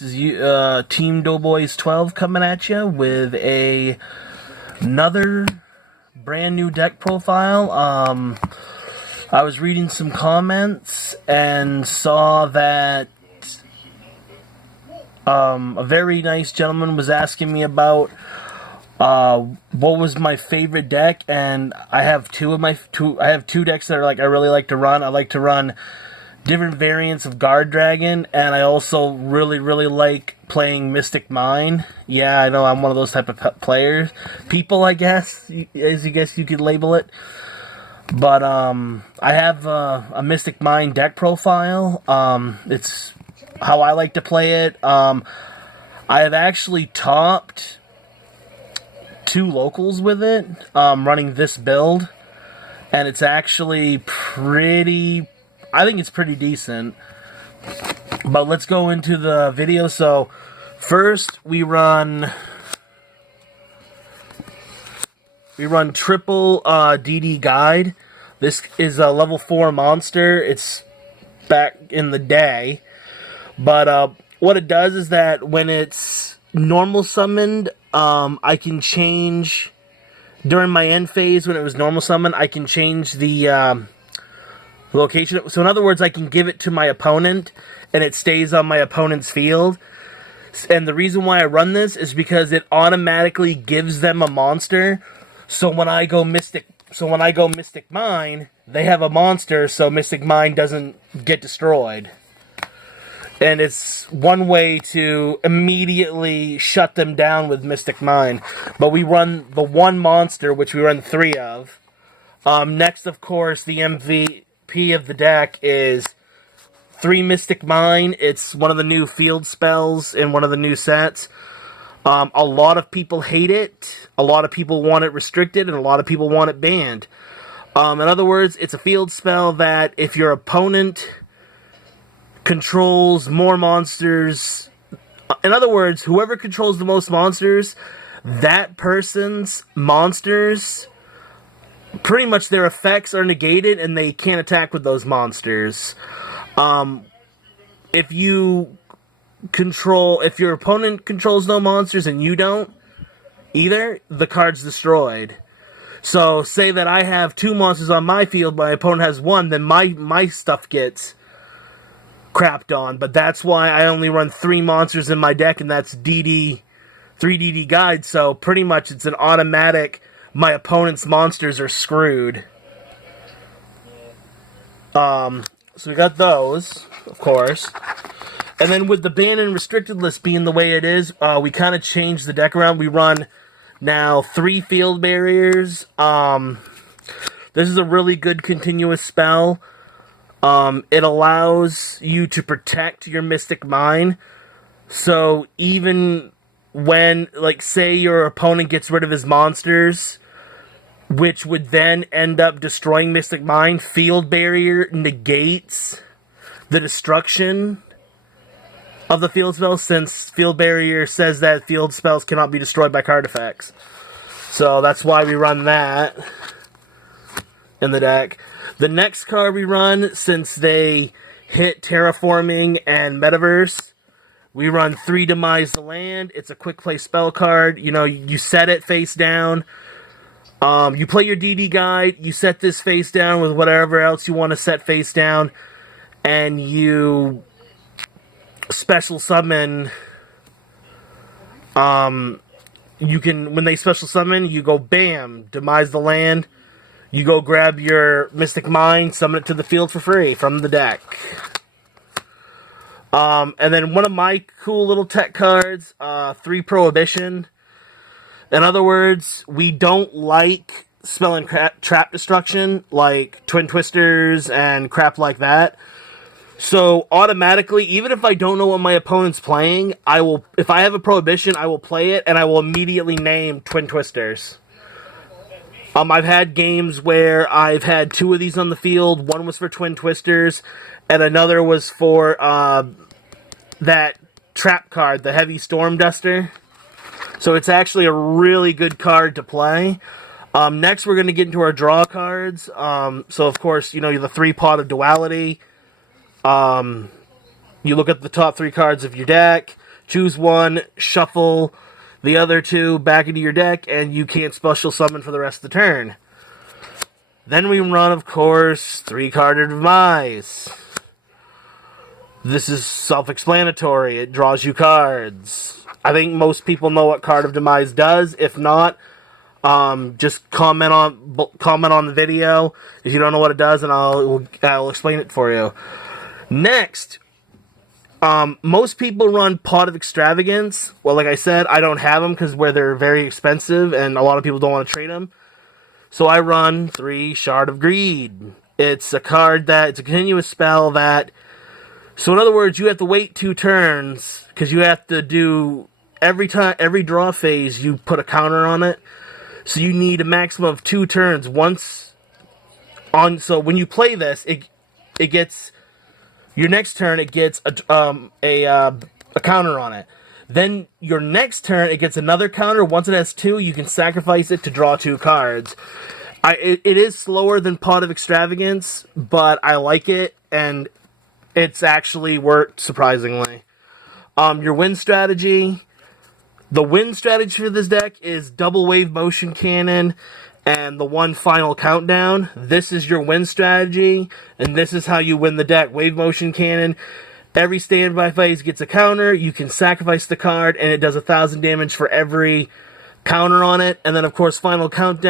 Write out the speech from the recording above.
This is Team Doughboys 12 coming at you with another brand new deck profile. I was reading some comments and saw that a very nice gentleman was asking me about what was my favorite deck, and I have two decks that are I really like to run. I like to run different variants of Guard Dragon, and I also really like playing Mystic Mine. Yeah, I know I'm one of those type of players. People, I guess, as you guess you could label it. But I have a Mystic Mine deck profile. It's how I like to play it. I have actually topped 2 locals with it, running this build, and it's actually I think it's pretty decent. But let's go into the video. So first we run triple DD Guide. This is a level 4 monster. It's back in the day. But what it does is that when it's normal summoned, I can change during my end phase. When it was normal summon, I can change the location. So in other words, I can give it to my opponent and it stays on my opponent's field. And the reason why I run this is because it automatically gives them a monster. So when I go Mystic Mine, they have a monster, so Mystic Mine doesn't get destroyed. And it's one way to immediately shut them down with Mystic Mine. But we run the one monster, which we run 3 of. Next, of course, the MVP of the deck is 3 Mystic Mine. It's one of the new field spells in one of the new sets. A lot of people hate it, a lot of people want it restricted, and a lot of people want it banned. In other words, it's a field spell that if your opponent controls more monsters, in other words, whoever controls the most monsters, that person's monsters, pretty much their effects are negated and they can't attack with those monsters. If your opponent controls no monsters and you don't either, the card's destroyed. So say that I have 2 monsters on my field, my opponent has 1, then my stuff gets crapped on. But that's why I only run 3 monsters in my deck, and that's 3 DD Guide. So pretty much it's an automatic, my opponent's monsters are screwed. So we got those, of course. And then with the banned and restricted list being the way it is, we kind of changed the deck around. We run now 3 field barriers. This is a really good continuous spell. It allows you to protect your Mystic Mine. So even when, say your opponent gets rid of his monsters, which would then end up destroying Mystic Mine, field barrier negates the destruction of the field spell, since field barrier says that field spells cannot be destroyed by card effects. So that's why we run that in the deck. The next card we run, since they hit Terraforming and Metaverse, we run 3 Demise the Land. It's a quick play spell card. You know, you set it face down. You play your DD Guide, you set this face down with whatever else you want to set face down, and you special summon. You can, when they special summon, you go bam, Demise the Land. You go grab your Mystic Mine, summon it to the field for free from the deck. And then one of my cool little tech cards, 3 Prohibition. In other words, we don't like spell and trap destruction, like Twin Twisters and crap like that. So automatically, even if I don't know what my opponent's playing, if I have a Prohibition, I will play it, and I will immediately name Twin Twisters. I've had games where I've had 2 of these on the field. One was for Twin Twisters, and another was for that trap card, the Heavy Storm Duster. So it's actually a really good card to play. Next, we're going to get into our draw cards. So, of course, you know, the 3 Pot of Duality. You look at the top 3 cards of your deck. choose one, shuffle the other two back into your deck, and you can't special summon for the rest of the turn. Then we run, of course, 3-card Demise. This is self-explanatory. It draws you cards. I think most people know what Card of Demise does. If not, just comment on the video if you don't know what it does, and I'll explain it for you. Next, most people run Pot of Extravagance. Well, like I said, I don't have them because they're very expensive, and a lot of people don't want to trade them. So I run 3 Shard of Greed. It's a card it's a continuous spell that... So in other words, you have to wait 2 turns, because you have to do... Every draw phase, you put a counter on it. So you need a maximum of 2 turns. So when you play this, it gets... Your next turn, it gets a counter on it. Then your next turn, it gets another counter. Once it has 2, you can sacrifice it to draw 2 cards. It is slower than Pot of Extravagance, but I like it, and it's actually worked surprisingly. Your win strategy. The win strategy for this deck is double Wave Motion Cannon and the 1 final countdown. This is your win strategy, and this is how you win the deck. Wave Motion Cannon. Every standby phase gets a counter. You can sacrifice the card, and it does 1,000 damage for every counter on it. And then, of course, final countdown.